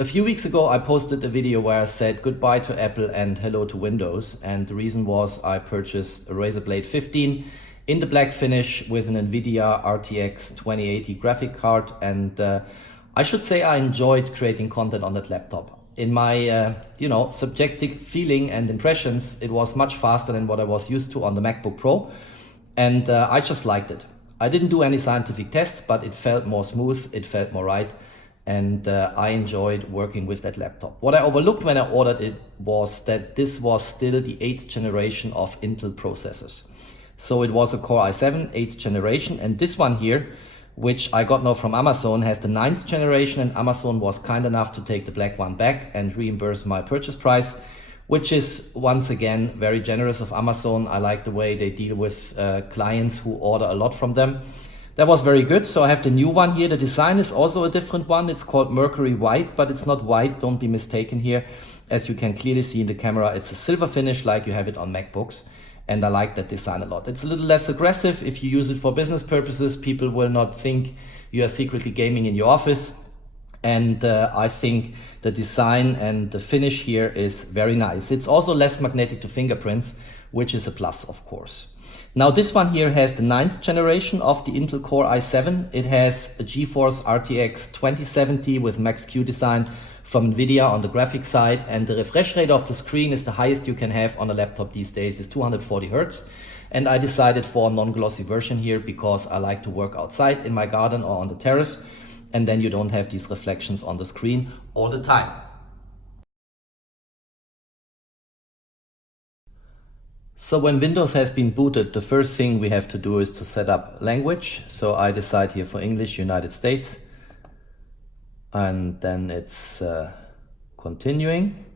A few weeks ago, I posted a video where I said goodbye to Apple and hello to Windows. And the reason was I purchased a Razer Blade 15 in the black finish with an NVIDIA RTX 2080 graphic card. And I should say I enjoyed creating content on that laptop. In my, subjective feeling and impressions, it was much faster than what I was used to on the MacBook Pro. And I just liked it. I didn't do any scientific tests, but it felt more smooth, it felt more right. And I enjoyed working with that laptop. What I overlooked when I ordered it was that this was still the 8th generation of Intel processors. So it was a Core i7, 8th generation, and this one here, which I got now from Amazon, has the 9th generation, and Amazon was kind enough to take the black one back and reimburse my purchase price, which is once again very generous of Amazon. I like the way they deal with clients who order a lot from them. That was very good. So I have the new one here. The design is also a different one. It's called Mercury White, but it's not white. Don't be mistaken here. As you can clearly see in the camera, it's a silver finish like you have it on MacBooks. And I like that design a lot. It's a little less aggressive. If you use it for business purposes, people will not think you are secretly gaming in your office. And I think the design and the finish here is very nice. It's also less magnetic to fingerprints, which is a plus, of course. Now this one here has the 9th generation of the Intel Core i7. It has a GeForce RTX 2070 with Max-Q design from NVIDIA on the graphic side, and the refresh rate of the screen is the highest you can have on a laptop these days, is 240 Hertz. And I decided for a non-glossy version here because I like to work outside in my garden or on the terrace, and then you don't have these reflections on the screen all the time. So when Windows has been booted, the first thing we have to do is to set up language. So I decide here for English, United States. And then it's continuing.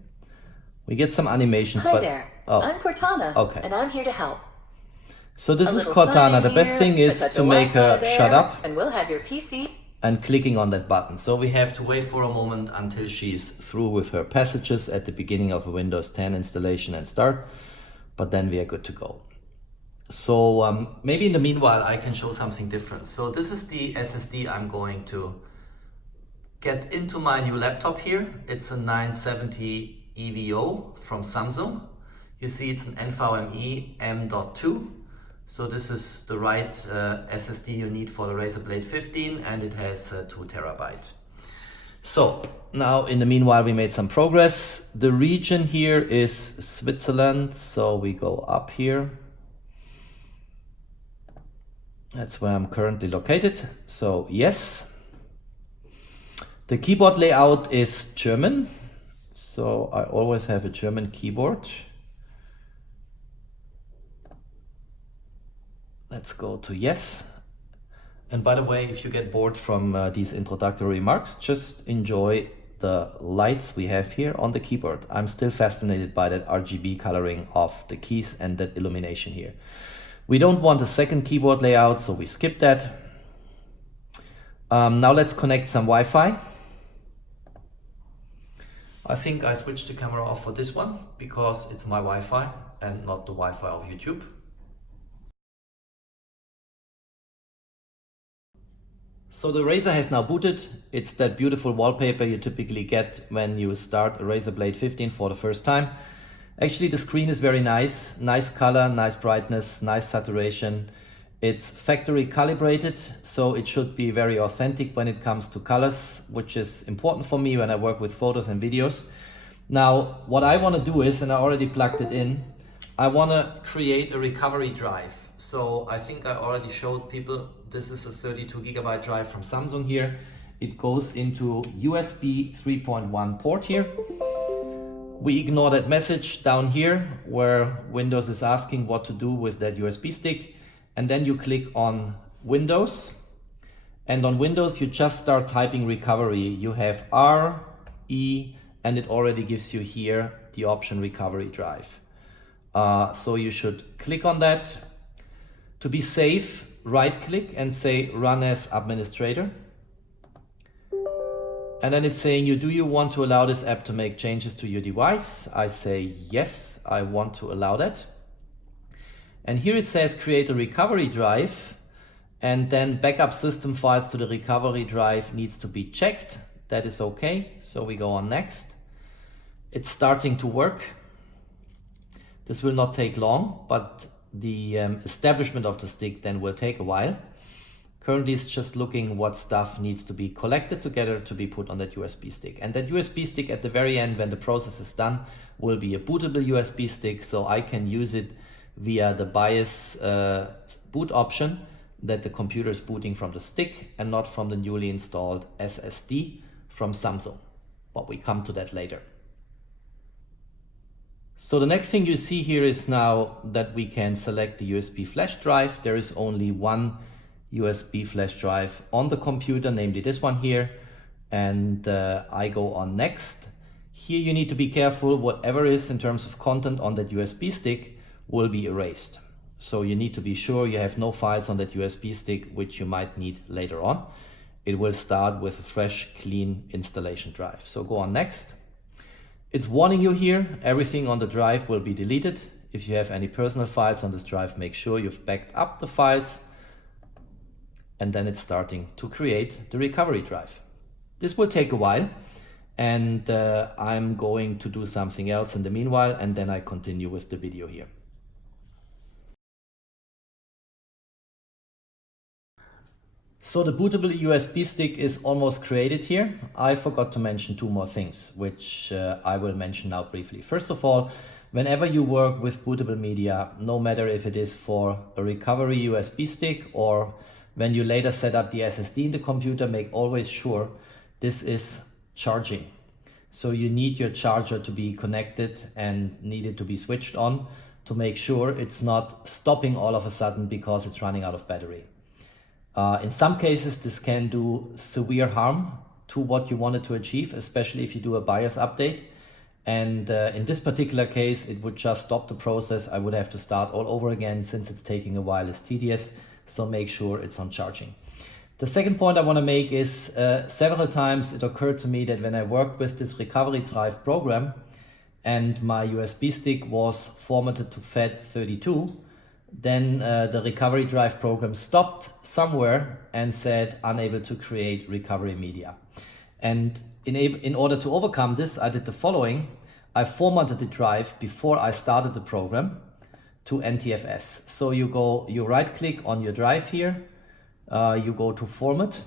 We get some animations. Hi there, I'm Cortana, and I'm here to help. So this is Cortana. The best thing is to make her shut up. And we'll have your PC. And clicking on that button. So we have to wait for a moment until she's through with her passages at the beginning of a Windows 10 installation and start. But then we are good to go. So maybe in the meanwhile I can show something different. So this is the SSD I'm going to get into my new laptop here. It's a 970 EVO from Samsung. You see it's an NVMe M.2. So this is the right SSD you need for the Razer Blade 15, and it has 2 terabyte. So now in the meanwhile we made some progress. The region here is Switzerland, so we go up here. That's where I'm currently located. So yes. The keyboard layout is German, so I always have a German keyboard. Let's go to yes. And by the way, if you get bored from these introductory remarks, just enjoy the lights we have here on the keyboard. I'm still fascinated by that RGB coloring of the keys and that illumination here. We don't want a second keyboard layout, so we skip that. Now let's connect some Wi-Fi. I think I switched the camera off for this one because it's my Wi-Fi and not the Wi-Fi of YouTube. So the Razer has now booted. It's that beautiful wallpaper you typically get when you start a Razer Blade 15 for the first time. Actually, the screen is very nice. Nice color, nice brightness, nice saturation. It's factory calibrated, so it should be very authentic when it comes to colors, which is important for me when I work with photos and videos. Now, what I want to do is, and I already plugged it in, I want to create a recovery drive. So I think I already showed people, this is a 32 gigabyte drive from Samsung here. It goes into USB 3.1 port here. We ignore that message down here where Windows is asking what to do with that USB stick. And then you click on Windows. And on Windows, you just start typing recovery. You have R, E, and it already gives you here the option recovery drive. So you should click on that. To be safe, right click and say run as administrator. And then it's saying do you want to allow this app to make changes to your device? I say yes, I want to allow that. And here it says create a recovery drive, and then backup system files to the recovery drive needs to be checked. That is okay, so we go on next. It's starting to work. This will not take long, but the establishment of the stick then will take a while. Currently it's just looking what stuff needs to be collected together to be put on that USB stick. And that USB stick at the very end, when the process is done, will be a bootable USB stick, so I can use it via the BIOS boot option, that the computer is booting from the stick and not from the newly installed SSD from Samsung. But we come to that later. So the next thing you see here is now that we can select the USB flash drive. There is only one USB flash drive on the computer, namely this one here, and I go on next. Here you need to be careful. Whatever is in terms of content on that USB stick will be erased. So you need to be sure you have no files on that USB stick which you might need later on. It will start with a fresh, clean installation drive. So go on next. It's warning you here, everything on the drive will be deleted. If you have any personal files on this drive, make sure you've backed up the files. And then it's starting to create the recovery drive. This will take a while, and I'm going to do something else in the meanwhile, and then I continue with the video here. So the bootable USB stick is almost created here. I forgot to mention two more things, which I will mention now briefly. First of all, whenever you work with bootable media, no matter if it is for a recovery USB stick or when you later set up the SSD in the computer, make always sure this is charging. So you need your charger to be connected and need it to be switched on to make sure it's not stopping all of a sudden because it's running out of battery. In some cases, this can do severe harm to what you wanted to achieve, especially if you do a BIOS update. And in this particular case, it would just stop the process. I would have to start all over again since it's taking a while. It's tedious, so make sure it's on charging. The second point I want to make is several times it occurred to me that when I worked with this recovery drive program and my USB stick was formatted to FAT32, then the recovery drive program stopped somewhere and said unable to create recovery media. And in order to overcome this, I did the following. I formatted the drive before I started the program to NTFS. So you right click on your drive here, you go to format,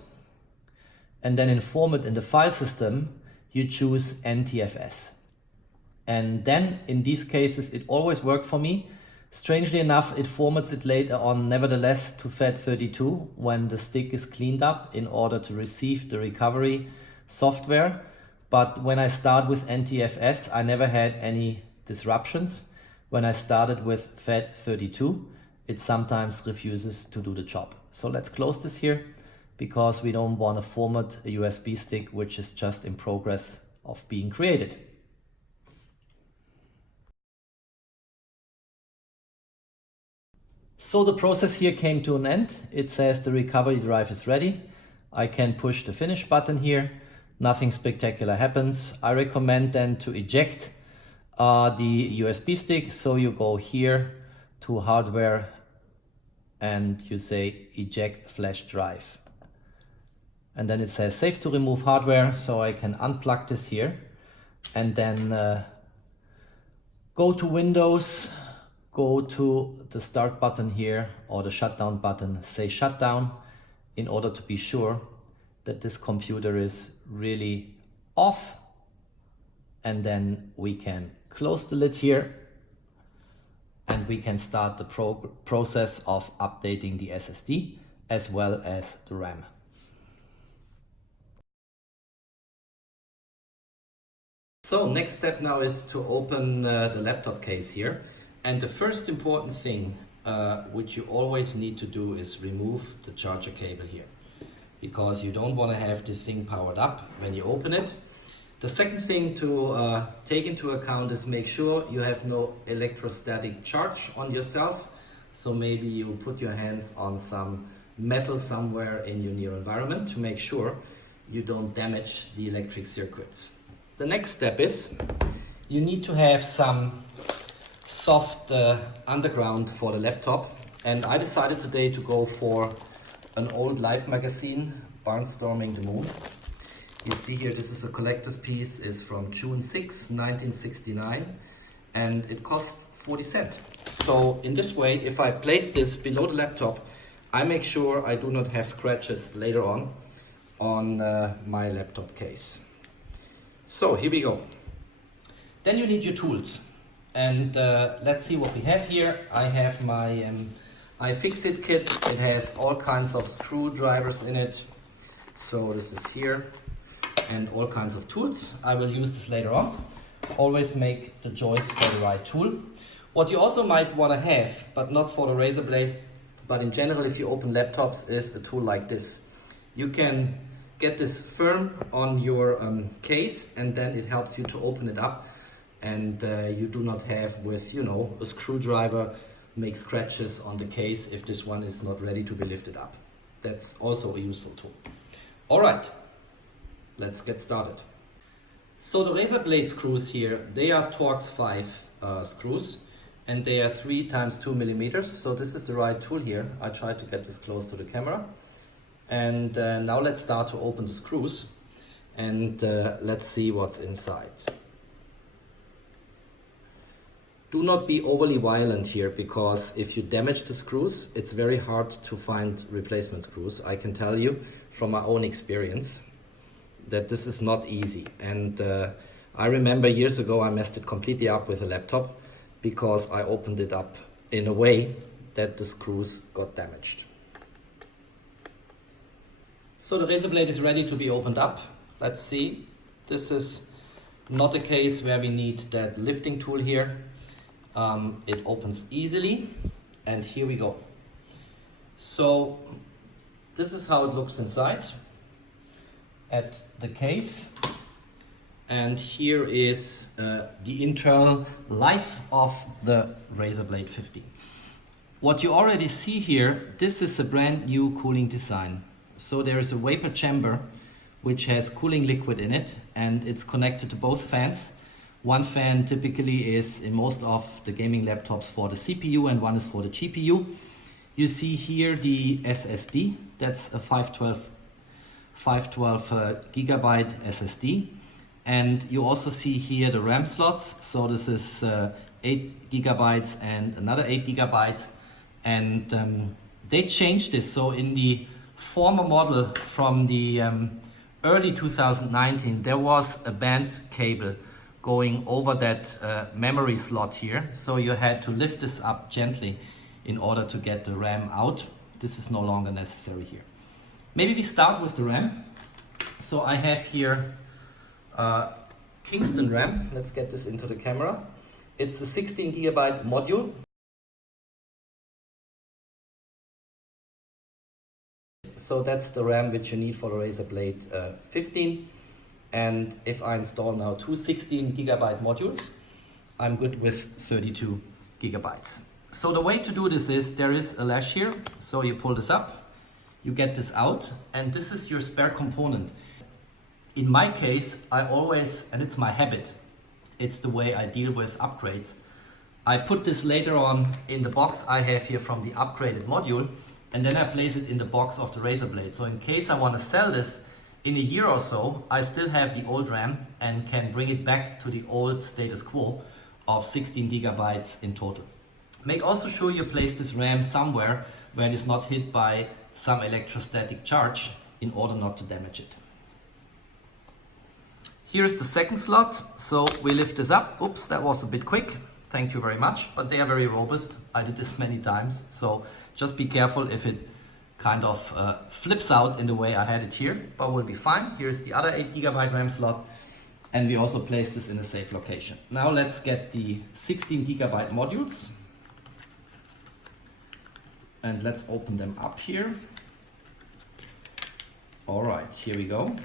and then in format in the file system, you choose NTFS. And then in these cases, it always worked for me. Strangely enough, it formats it later on nevertheless to FAT32 when the stick is cleaned up in order to receive the recovery software. But when I start with NTFS, I never had any disruptions. When I started with FAT32, it sometimes refuses to do the job. So let's close this here because we don't want to format a USB stick which is just in progress of being created. So the process here came to an end. It says the recovery drive is ready. I can push the finish button here. Nothing spectacular happens. I recommend then to eject the USB stick. So you go here to hardware and you say eject flash drive. And then it says safe to remove hardware. So I can unplug this here and then go to Windows, go to the start button here or the shutdown button, say shutdown in order to be sure that this computer is really off. And then we can close the lid here and we can start the process of updating the SSD as well as the RAM. So next step now is to open the laptop case here. And the first important thing which you always need to do is remove the charger cable here, because you don't want to have this thing powered up when you open it. The second thing to take into account is make sure you have no electrostatic charge on yourself. So maybe you put your hands on some metal somewhere in your near environment to make sure you don't damage the electric circuits. The next step is you need to have some soft underground for the laptop, and I decided today to go for an old Life magazine, Barnstorming the Moon. You see here, this is a collector's piece, is from June 6, 1969, and it costs 40 cents. So in this way, if I place this below the laptop, I make sure I do not have scratches later on my laptop case. So here we go. Then you need your tools. And let's see what we have here. I have my iFixit kit. It has all kinds of screwdrivers in it. So this is here, and all kinds of tools. I will use this later on. Always make the choice for the right tool. What you also might want to have, but not for the Razer Blade, but in general if you open laptops, is a tool like this. You can get this firm on your case, and then it helps you to open it up, and you do not have with, you know, a screwdriver make scratches on the case if this one is not ready to be lifted up. That's also a useful tool. All right, let's get started. So the Razer Blade screws here, they are Torx 5 screws, and they are 3 × 2 millimeters. So this is the right tool here. I tried to get this close to the camera. And now let's start to open the screws, and let's see what's inside. Do not be overly violent here, because if you damage the screws, it's very hard to find replacement screws. I can tell you from my own experience that this is not easy. And I remember years ago I messed it completely up with a laptop because I opened it up in a way that the screws got damaged. So the Razer Blade is ready to be opened up. Let's see. This is not a case where we need that lifting tool here. It opens easily, and here we go. So this is how it looks inside at the case, and here is the internal life of the Razer Blade 15. What you already see here, this is a brand new cooling design. So there is a vapor chamber which has cooling liquid in it, and it's connected to both fans. One fan typically is in most of the gaming laptops for the CPU, and one is for the GPU. You see here the SSD, that's a 512 gigabyte SSD. And you also see here the RAM slots. So this is 8 gigabytes and another 8 gigabytes. And they changed this. So in the former model from the early 2019, there was a band cable going over that memory slot here. So you had to lift this up gently in order to get the RAM out. This is no longer necessary here. Maybe we start with the RAM. So I have here Kingston RAM. Let's get this into the camera. It's a 16 gigabyte module. So that's the RAM which you need for the Razer Blade 15. And if I install now 2 16 gigabyte modules, I'm good with 32 gigabytes. So the way to do this is, there is a latch here. So you pull this up, you get this out, and this is your spare component. In my case, I always, and it's my habit, it's the way I deal with upgrades, I put this later on in the box I have here from the upgraded module, and then I place it in the box of the Razer Blade. So in case I want to sell this in a year or so, I still have the old RAM and can bring it back to the old status quo of 16 gigabytes in total. Make also sure you place this RAM somewhere where it is not hit by some electrostatic charge in order not to damage it. Here is the second slot. So we lift this up. Oops, that was a bit quick. Thank you very much. But they are very robust. I did this many times. So just be careful if it kind of flips out in the way I had it here, but we'll be fine. Here's the other 8 gigabyte RAM slot, and we also place this in a safe location. Now let's get the 16 gigabyte modules, and let's open them up here. All right, here we go.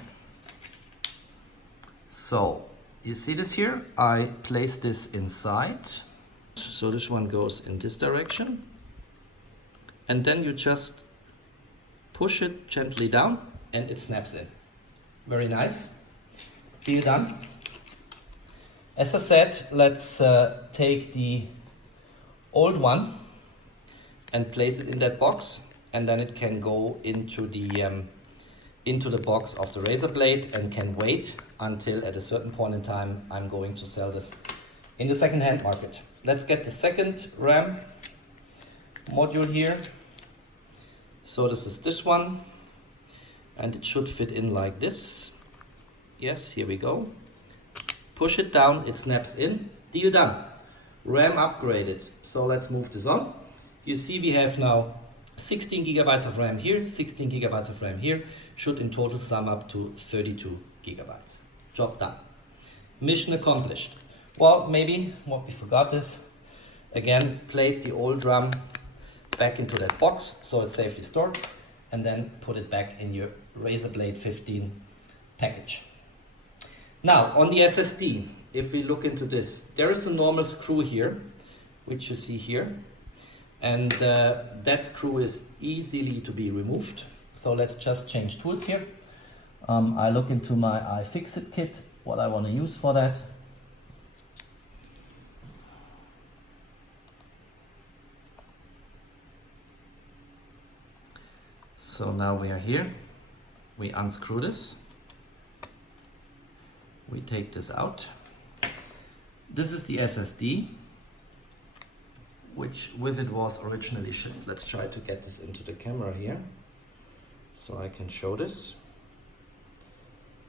So you see this here? I place this inside. So this one goes in this direction, and then you just push it gently down and it snaps in. Very nice. Deal done. As I said, let's take the old one and place it in that box, and then it can go into the into the box of the Razer Blade and can wait until at a certain point in time I'm going to sell this in the second-hand market. Let's get the second RAM module here. So this is this one, and it should fit in like this. Yes, here we go. Push it down, it snaps in. Deal done. RAM upgraded. So let's move this on. You see we have now 16 gigabytes of RAM here, 16 gigabytes of RAM here. Should in total sum up to 32 gigabytes. Job done. Mission accomplished. Well, maybe what we forgot is, again, place the old RAM back into that box so it's safely stored, and then put it back in your Razer Blade 15 package. Now, on the SSD, if we look into this, there is a normal screw here, which you see here, and that screw is easily to be removed. So let's just change tools here. I look into my iFixit kit, what I want to use for that. So now we are here, we unscrew this. We take this out. This is the SSD, which with it was originally shipped. Let's try to get this into the camera here so I can show this.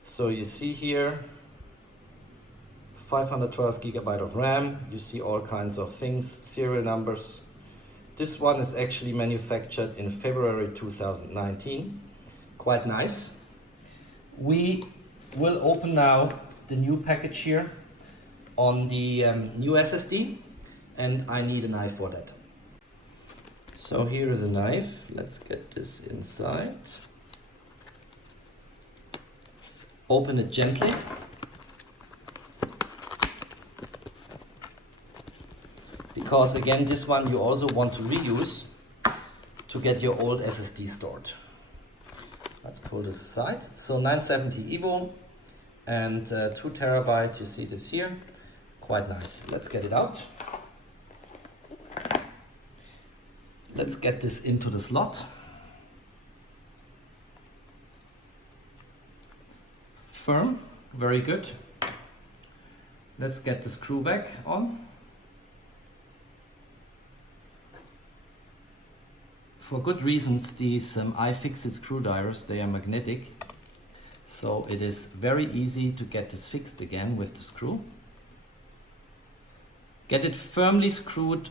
So you see here 512 gigabyte of RAM. You see all kinds of things, serial numbers. This one is actually manufactured in February 2019. Quite nice. We will open now the new package here on the new SSD, and I need a knife for that. So here is a knife. Let's get this inside. Open it gently. Because again, this one you also want to reuse to get your old SSD stored. Let's pull this aside. So 970 EVO and 2 terabyte, you see this here. Quite nice. Let's get it out. Let's get this into the slot. Firm, very good. Let's get the screw back on. For good reasons, these iFixit screwdrivers, they are magnetic. So it is very easy to get this fixed again with the screw. Get it firmly screwed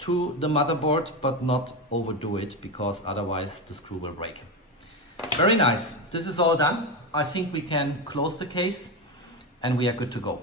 to the motherboard, but not overdo it, because otherwise the screw will break. Very nice. This is all done. I think we can close the case and we are good to go.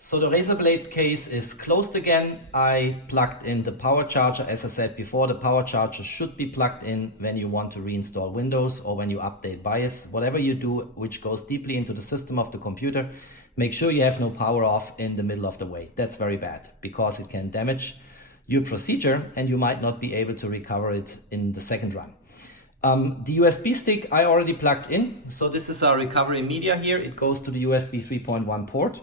So the Razer Blade case is closed again. I plugged in the power charger. As I said before, the power charger should be plugged in when you want to reinstall Windows or when you update BIOS. Whatever you do which goes deeply into the system of the computer, make sure you have no power off in the middle of the way. That's very bad because it can damage your procedure and you might not be able to recover it in the second run. The USB stick I already plugged in. So this is our recovery media here. It goes to the USB 3.1 port.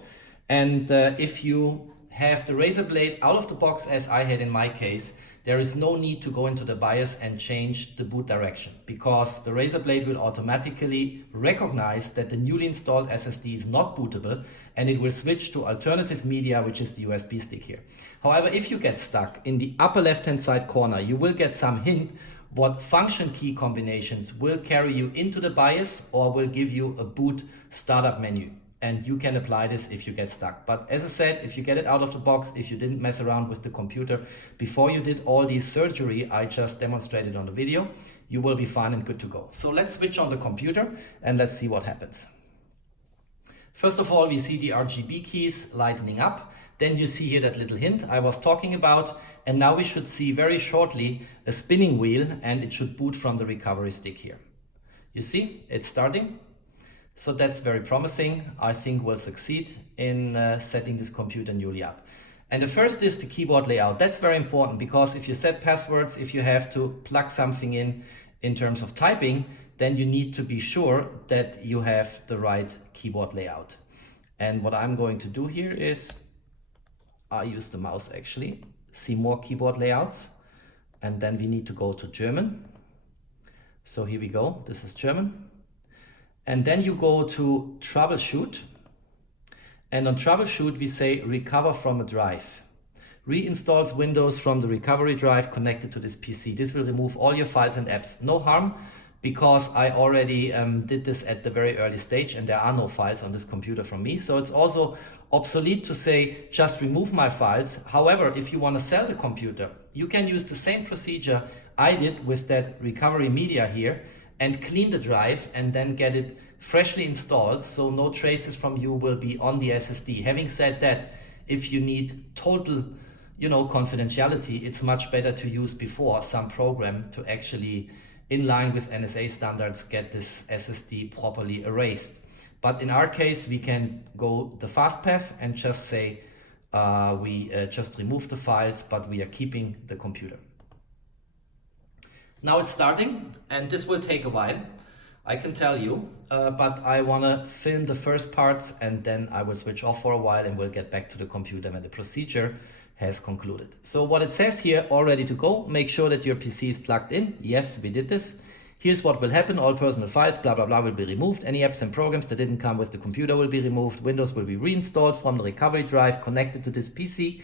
And if you have the Razer Blade out of the box, as I had in my case, there is no need to go into the BIOS and change the boot direction, because the Razer Blade will automatically recognize that the newly installed SSD is not bootable, and it will switch to alternative media, which is the USB stick here. However, if you get stuck in the upper left-hand side corner, you will get some hint what function key combinations will carry you into the BIOS or will give you a boot startup menu. And you can apply this if you get stuck. But as I said, if you get it out of the box, if you didn't mess around with the computer before you did all the surgery I just demonstrated on the video, you will be fine and good to go. So let's switch on the computer and let's see what happens. First of all, we see the RGB keys lighting up. Then you see here that little hint I was talking about. And now we should see very shortly a spinning wheel, and it should boot from the recovery stick here. You see, it's starting. So that's very promising. I think we'll succeed in setting this computer newly up. And the first is the keyboard layout. That's very important because if you set passwords, if you have to plug something in terms of typing, then you need to be sure that you have the right keyboard layout. And what I'm going to do here is, I use the mouse actually, see more keyboard layouts, and then we need to go to German. So here we go, this is German. And then you go to troubleshoot. And on troubleshoot, we say recover from a drive. Reinstalls Windows from the recovery drive connected to this PC. This will remove all your files and apps. No harm, because I already did this at the very early stage and there are no files on this computer from me. So it's also obsolete to say just remove my files. However, if you want to sell the computer, you can use the same procedure I did with that recovery media here and clean the drive and then get it freshly installed, so no traces from you will be on the SSD. Having said that, if you need total, confidentiality, it's much better to use before some program to actually, in line with NSA standards, get this SSD properly erased. But in our case, we can go the fast path and just say we just remove the files, but we are keeping the computer. Now it's starting, and this will take a while, I can tell you, but I want to film the first parts and then I will switch off for a while and we'll get back to the computer when the procedure has concluded. So what it says here, all ready to go, make sure that your PC is plugged in. Yes, we did this. Here's what will happen, all personal files, blah, blah, blah, will be removed. Any apps and programs that didn't come with the computer will be removed. Windows will be reinstalled from the recovery drive connected to this PC.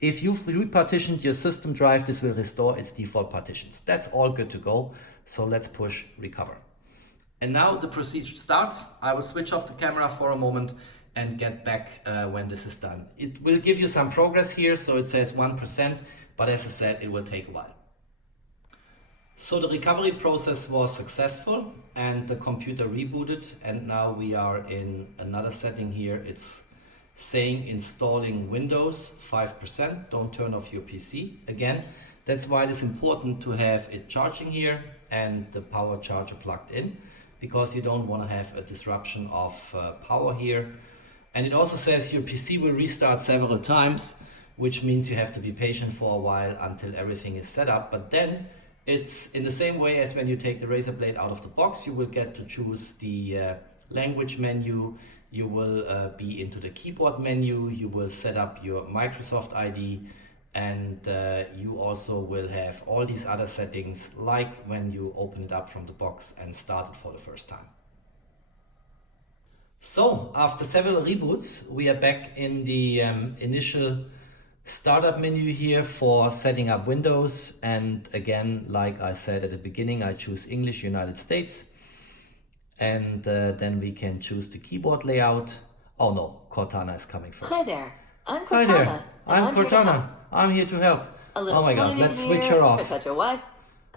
If you've repartitioned your system drive, this will restore its default partitions. That's all good to go. So let's push recover. And now the procedure starts. I will switch off the camera for a moment and get back when this is done. It will give you some progress here. So it says 1%, but as I said, it will take a while. So the recovery process was successful and the computer rebooted. And now we are in another setting here. It's saying installing Windows 5%. Don't turn off your PC. Again, that's why it is important to have it charging here and the power charger plugged in, because you don't want to have a disruption of power here. And it also says your PC will restart several times, which means you have to be patient for a while until everything is set up. But then it's in the same way as when you take the Razer Blade out of the box, you will get to choose the language menu, you will be into the keyboard menu, you will set up your Microsoft ID, and you also will have all these other settings like when you open it up from the box and start it for the first time. So after several reboots, we are back in the initial startup menu here for setting up Windows. And again, like I said at the beginning, I choose English United States. And then we can choose the keyboard layout. Oh no, Cortana is coming first. Hi there, I'm Cortana. Hi there, I'm Cortana. I'm here to help. Oh my God, let's switch her off.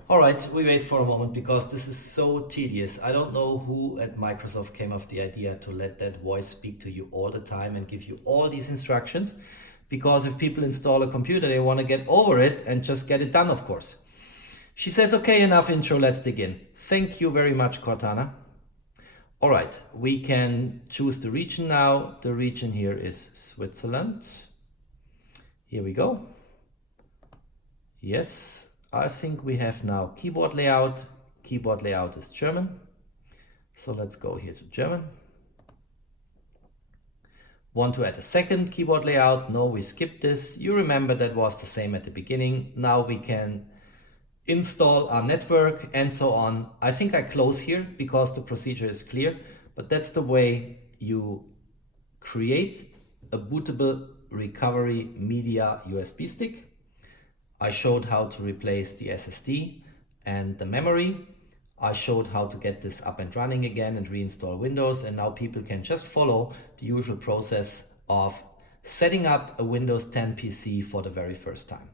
All right, we wait for a moment because this is so tedious. I don't know who at Microsoft came up with the idea to let that voice speak to you all the time and give you all these instructions. Because if people install a computer, they want to get over it and just get it done, of course. She says, okay, enough intro, let's dig in. Thank you very much, Cortana. All right, we can choose the region now. The region here is Switzerland. Here we go. Yes, I think we have now keyboard layout. Keyboard layout is German. So let's go here to German. Want to add a second keyboard layout? No, we skipped this. You remember that was the same at the beginning. Now we can install our network and so on. I think I close here because the procedure is clear, but that's the way you create a bootable recovery media USB stick. I showed how to replace the SSD and the memory. I showed how to get this up and running again and reinstall Windows, and now people can just follow the usual process of setting up a Windows 10 PC for the very first time.